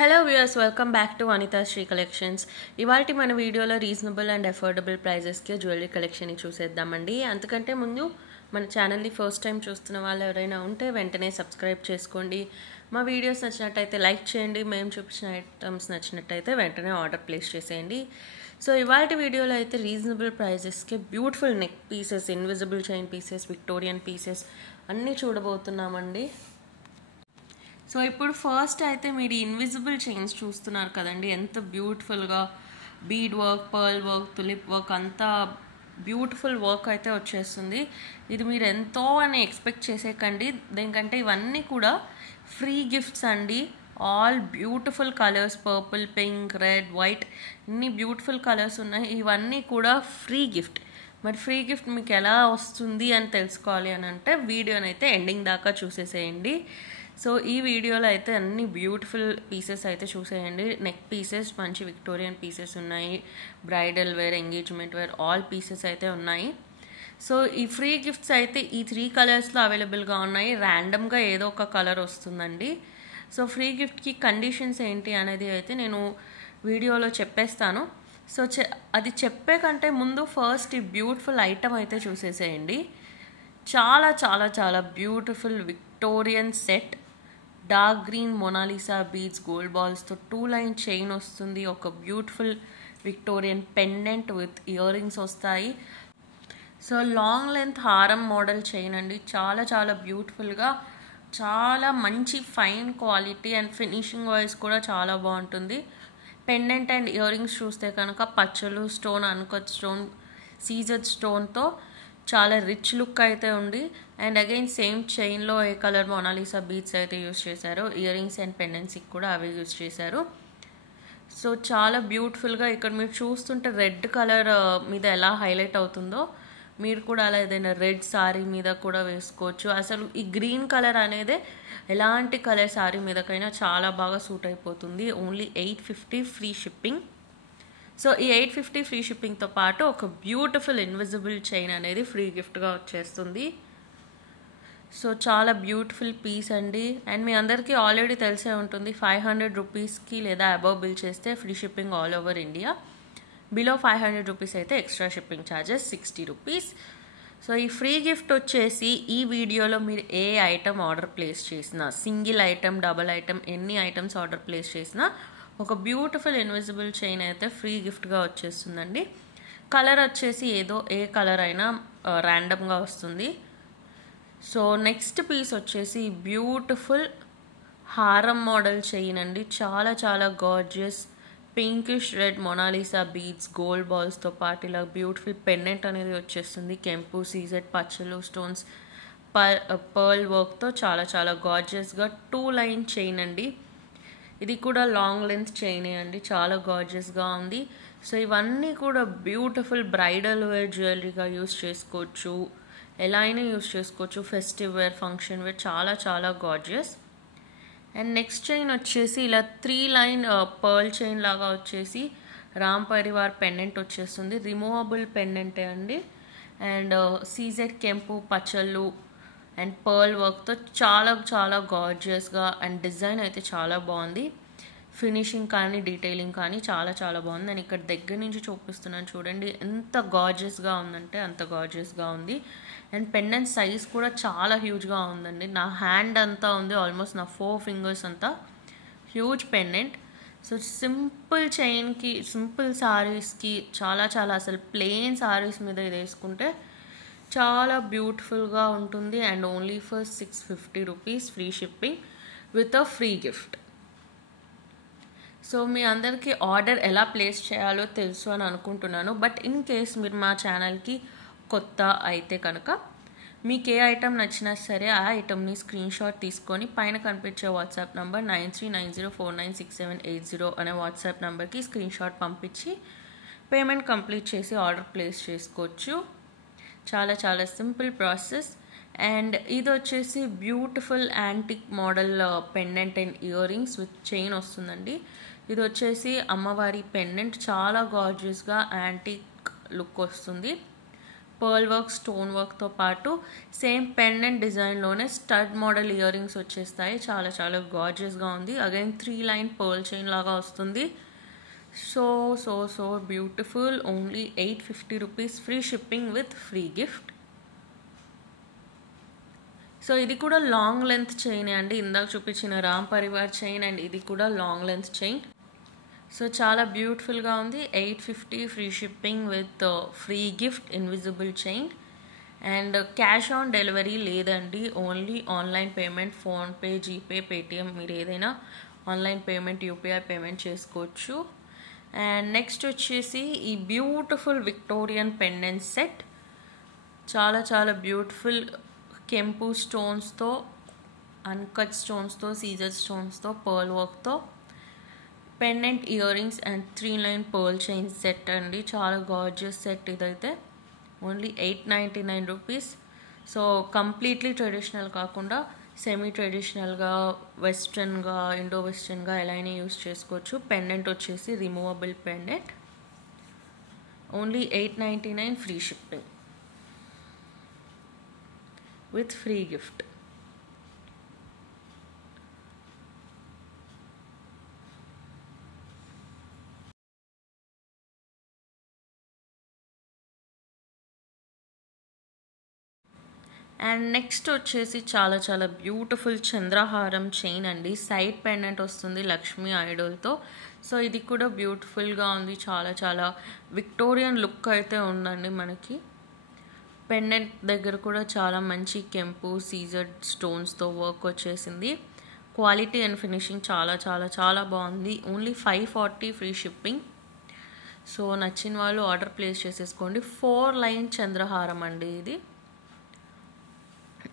Hello viewers, welcome back to Anitha Sri collections. ఇవాళ మన వీడియోలో రీజనబుల్ అండ్ అఫోర్డబుల్ ప్రైజెస్కి జ్యువెలరీ కలెక్షన్ని చూసేద్దామండి. అంతకంటే ముందు మన ఛానల్ని ఫస్ట్ టైం చూస్తున్న వాళ్ళు ఎవరైనా ఉంటే వెంటనే సబ్స్క్రైబ్ చేసుకోండి. మా వీడియోస్ నచ్చినట్టయితే లైక్ చేయండి. మేము చూపించిన ఐటమ్స్ నచ్చినట్టయితే వెంటనే ఆర్డర్ ప్లేస్ చేసేయండి. సో ఇవాళ వీడియోలో అయితే రీజనబుల్ ప్రైజెస్కి beautiful neck pieces, invisible chain pieces, Victorian pieces అన్నీ చూడబోతున్నామండి. సో ఇప్పుడు ఫస్ట్ అయితే మీరు ఇన్విజిబుల్ చైన్స్ చూస్తున్నారు కదండి, ఎంత బ్యూటిఫుల్గా bead work, pearl work, tulip work అంతా బ్యూటిఫుల్ వర్క్ అయితే వచ్చేస్తుంది. ఇది మీరు ఎంతో అని ఎక్స్పెక్ట్ చేసేకండి. దేనికంటే ఇవన్నీ కూడా ఫ్రీ గిఫ్ట్స్ అండి. All beautiful colours, purple, pink, red, white, ఇన్ని బ్యూటిఫుల్ కలర్స్ ఉన్నాయి. ఇవన్నీ కూడా ఫ్రీ గిఫ్ట్. మరి ఫ్రీ గిఫ్ట్ మీకు ఎలా వస్తుంది అని తెలుసుకోవాలి అని అంటే వీడియోని అయితే ఎండింగ్ దాకా చూసేసేయండి. సో ఈ వీడియోలో అయితే అన్ని బ్యూటిఫుల్ పీసెస్ అయితే చూసేయండి. నెక్ పీసెస్ మంచి విక్టోరియన్ పీసెస్ ఉన్నాయి, bridal wear, engagement wear, all pieces అయితే ఉన్నాయి. సో ఈ ఫ్రీ గిఫ్ట్స్ అయితే ఈ 3 కలర్స్లో అవైలబుల్గా ఉన్నాయి. ర్యాండమ్గా ఏదో ఒక కలర్ వస్తుందండి. సో ఫ్రీ గిఫ్ట్కి కండిషన్స్ ఏంటి అనేది అయితే నేను వీడియోలో చెప్పేస్తాను. సో అది చెప్పే కంటే ముందు ఫస్ట్ ఈ బ్యూటిఫుల్ ఐటమ్ అయితే చూసేసేయండి. చాలా చాలా చాలా beautiful Victorian set, dark green Mona Lisa beads, gold బాల్స్తో 2 లైన్ చైన్ వస్తుంది. ఒక beautiful Victorian pendant with ear rings వస్తాయి. సో లాంగ్ లెంత్ హారం మోడల్ చైన్ అండి. చాలా చాలా బ్యూటిఫుల్గా, చాలా మంచి fine quality and finishing wise కూడా చాలా బాగుంటుంది. పెండెంట్ అండ్ ఇయర్ రింగ్స్ చూస్తే కనుక పచ్చలు స్టోన్, అన్కట్ స్టోన్, సీజెడ్ స్టోన్తో చాలా రిచ్ లుక్ అయితే ఉంది. అండ్ అగైన్ సేమ్ చైన్లో ఏ కలర్ మొనాలిసా బీడ్స్ అయితే యూస్ చేశారో, ఇయర్ రింగ్స్ అండ్ పెండెంట్స్కి కూడా అవే యూస్ చేశారు. సో చాలా బ్యూటిఫుల్గా ఇక్కడ మీరు చూస్తుంటే రెడ్ కలర్ మీద ఎలా హైలైట్ అవుతుందో మీరు కూడా అలా ఏదైనా రెడ్ సారీ మీద కూడా వేసుకోవచ్చు. అసలు ఈ గ్రీన్ కలర్ అనేది ఎలాంటి కలర్ సారీ మీదకైనా చాలా బాగా సూట్ అయిపోతుంది. Only 850 free shipping. సో ఈ 850 ఫ్రీ షిప్పింగ్తో పాటు ఒక బ్యూటిఫుల్ ఇన్విజిబుల్ చైన్ అనేది ఫ్రీ గిఫ్ట్గా వచ్చేస్తుంది. సో చాలా బ్యూటిఫుల్ పీస్ అండి. అండ్ మీ అందరికీ ఆల్రెడీ తెలిసే ఉంటుంది, 500 రూపీస్కి లేదా అబవ్ బిల్ చేస్తే free shipping all over India. Below 500 rupees అయితే extra shipping charges 60 rupees. So ఈ ఫ్రీ గిఫ్ట్ వచ్చేసి ఈ వీడియోలో మీరు ఏ ఐటమ్ ఆర్డర్ ప్లేస్ చేసినా, సింగిల్ ఐటమ్, డబల్ ఐటమ్, ఎన్ని ఐటమ్స్ ఆర్డర్ ప్లేస్ చేసినా ఒక బ్యూటిఫుల్ ఇన్విజిబుల్ చైన్ అయితే ఫ్రీ గిఫ్ట్గా వచ్చేస్తుందండి. కలర్ వచ్చేసి ఏ కలర్ అయినా ర్యాండమ్గా వస్తుంది. సో నెక్స్ట్ పీస్ వచ్చేసి బ్యూటిఫుల్ హారం మోడల్ చైన్ అండి. చాలా చాలా gorgeous pinkish red Mona Lisa beads, gold బాల్స్తో పాటు ఇలా బ్యూటిఫుల్ పెండెంట్ అనేది వచ్చేస్తుంది. కెంపు, సీజెడ్, పచ్చలు, స్టోన్స్, పర్ల్ వర్క్తో చాలా చాలా గార్జియస్గా 2 లైన్ చైన్ అండి. ఇది కూడా లాంగ్ లెంత్ చైనే అండి, చాలా గార్జియస్గా ఉంది. సో ఇవన్నీ కూడా బ్యూటిఫుల్ బ్రైడల్ వేర్ జ్యువెలరీగా యూస్ చేసుకోవచ్చు, ఎలా అయినా యూస్ చేసుకోవచ్చు. ఫెస్టివ్ వేర్, ఫంక్షన్ వేర్, చాలా చాలా గార్జియస్. అండ్ నెక్స్ట్ చైన్ వచ్చేసి ఇలా 3 లైన్ పర్ల్ చైన్ లాగా వచ్చేసి రామ్ పరివార్ పెండెంట్ వచ్చేస్తుంది. రిమూవబుల్ పెండెంటే అండి. అండ్ సీజెడ్, కెంపు, పచ్చళ్ళు అండ్ పర్ల్ వర్క్తో చాలా చాలా గార్జియస్గా, అండ్ డిజైన్ అయితే చాలా బాగుంది. ఫినిషింగ్ కానీ డీటెయిలింగ్ కానీ చాలా చాలా బాగుంది. నేను ఇక్కడ దగ్గర నుంచి చూపిస్తున్నాను చూడండి, ఎంత గార్జియస్గా ఉందంటే అంత గార్జియస్గా ఉంది. అండ్ పెండెంట్ సైజ్ కూడా చాలా హ్యూజ్గా ఉందండి. నా హ్యాండ్ అంతా ఉంది, ఆల్మోస్ట్ నా 4 ఫింగర్స్ అంతా హ్యూజ్ పెండెంట్. సో సింపుల్ చైన్కి, సింపుల్ సారీస్కి చాలా చాలా, అసలు ప్లెయిన్ సారీస్ మీద ఇది వేసుకుంటే చాలా బ్యూటిఫుల్గా ఉంటుంది. And only for 650 rupees free shipping with a free gift. So మీ అందరికీ ఆర్డర్ ఎలా ప్లేస్ చేయాలో తెలుసు అని అనుకుంటున్నాను. బట్ ఇన్ కేస్ మీరు మా ఛానల్కి కొత్త అయితే కనుక మీకు ఏ ఐటమ్ నచ్చినా సరే ఆ ఐటమ్ని స్క్రీన్ షాట్ తీసుకొని పైన కనిపించే వాట్సాప్ నెంబర్ 9390496780 అనే వాట్సాప్ నెంబర్కి స్క్రీన్ షాట్ పంపించి పేమెంట్ కంప్లీట్ చేసి ఆర్డర్ ప్లేస్ చేసుకోవచ్చు. చాలా చాలా సింపుల్ ప్రాసెస్. అండ్ ఇది వచ్చేసి beautiful antique model pendant and ear rings with chain వస్తుందండి. ఇది వచ్చేసి అమ్మవారి పెండెంట్, చాలా గార్జియస్గా యాంటిక్ లుక్ వస్తుంది. పర్ల్ వర్క్ స్టోన్ వర్క్తో పాటు సేమ్ పెండెంట్ డిజైన్లోనే స్టడ్ మోడల్ ఇయర్ రింగ్స్ వచ్చేస్తాయి. చాలా చాలా గార్జియస్గా ఉంది. అగైన్ 3 లైన్ పర్ల్ చైన్ లాగా వస్తుంది. So beautiful. Only 850 rupees, free shipping with free gift. So ఇది కూడా లాంగ్ లెంత్ చైన్ అండి. ఇందాక చూపించిన రామ్ పరివార్ చైన్ అండ్ ఇది కూడా లాంగ్ లెంత్ చైన్. సో చాలా బ్యూటిఫుల్గా ఉంది. 850 free shipping with free gift invisible chain. And cash on delivery లేదండి. Only online payment, PhonePe, GPay, Paytm, మీరు ఏదైనా ఆన్లైన్ పేమెంట్, యూపీఐ పేమెంట్ చేసుకోవచ్చు. అండ్ నెక్స్ట్ వచ్చేసి ఈ బ్యూటిఫుల్ విక్టోరియన్ పెండెంట్ సెట్. చాలా చాలా బ్యూటిఫుల్ కెంపు స్టోన్స్తో, అన్కట్ స్టోన్స్తో, సీజర్ స్టోన్స్తో, పర్ల్ వర్క్తో pendant year rings and 3 line pearl chain set అండి. చాలా గార్జియస్ సెట్ ఇదైతే. Only 899 rupees. So completely traditional కాకుండా సెమీ ట్రెడిషనల్గా, వెస్ట్రన్గా, ఇండో వెస్ట్రన్గా ఎలా అయినా యూస్ చేసుకోవచ్చు. పెండెంట్ వచ్చేసి removable pendant. Only 899 free shipping with free gift. And next వచ్చేసి చాలా చాలా బ్యూటిఫుల్ చంద్రహారం చైన్ అండి. సైడ్ పెండెంట్ వస్తుంది లక్ష్మీ ఐడల్తో. సో ఇది కూడా బ్యూటిఫుల్గా ఉంది. చాలా చాలా విక్టోరియన్ లుక్ అయితే ఉందండి మనకి. పెండెంట్ దగ్గర కూడా చాలా మంచి కెంపు, సీజర్డ్ స్టోన్స్తో వర్క్ వచ్చేసింది. క్వాలిటీ అండ్ ఫినిషింగ్ చాలా చాలా చాలా బాగుంది. Only 540 free shipping. సో నచ్చిన వాళ్ళు ఆర్డర్ ప్లేస్ చేసేసుకోండి. 4 లైన్ చంద్రహారం అండి ఇది.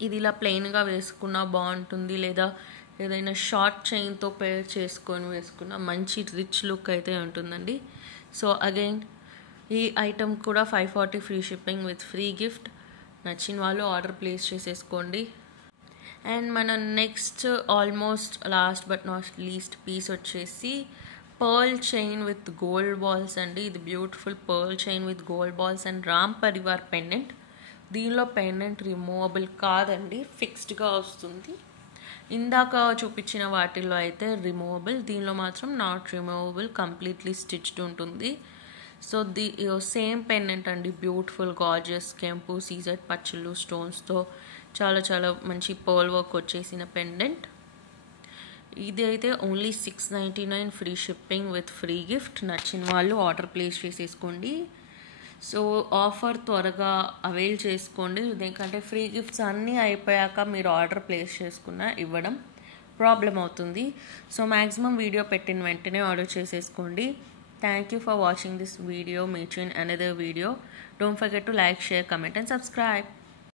ఇది ఇలా ప్లెయిన్గా వేసుకున్నా బాగుంటుంది, లేదా ఏదైనా షార్ట్ చైన్తో పేర్ చేసుకొని వేసుకున్న మంచి రిచ్ లుక్ అయితే ఉంటుందండి. సో అగైన్ ఈ ఐటమ్ కూడా 540 free shipping with free gift. నచ్చిన వాళ్ళు ఆర్డర్ ప్లేస్ చేసేసుకోండి. అండ్ మన next almost last but not least piece వచ్చేసి pearl chain with gold balls అండి. ఇది beautiful pearl chain with gold balls and Ram Parivar pendant. దీనిలో పెండెంట్ రిమూవబుల్ కాదండి, ఫిక్స్డ్గా వస్తుంది. ఇందాక చూపించిన వాటిల్లో అయితే రిమూవబుల్, దీనిలో మాత్రం నాట్ రిమూవబుల్, కంప్లీట్లీ స్టిచ్డ్ ఉంటుంది. సో సేమ్ పెండెంట్ అండి. బ్యూటిఫుల్ గార్జియస్ కెంపు, సీజెడ్ పచ్చళ్ళు, స్టోన్స్తో చాలా చాలా మంచి పర్ల్ వర్క్ వచ్చేసిన పెండెంట్. ఇది అయితే only 699 free shipping with free gift. నచ్చిన వాళ్ళు ఆర్డర్ ప్లేస్ చేసేసుకోండి. సో ఆఫర్ త్వరగా అవైల్ చేసుకోండి. ఎందుకంటే ఫ్రీ గిఫ్ట్స్ అన్నీ అయిపోయాక మీరు ఆర్డర్ ప్లేస్ చేసుకున్నా ఇవ్వడం ప్రాబ్లం అవుతుంది. సో మ్యాక్సిమం వీడియో పెట్టిన వెంటనే ఆర్డర్ చేసేసుకోండి. Thank you for watching this video. Meet you in another video. Don't forget to like, share, comment and subscribe.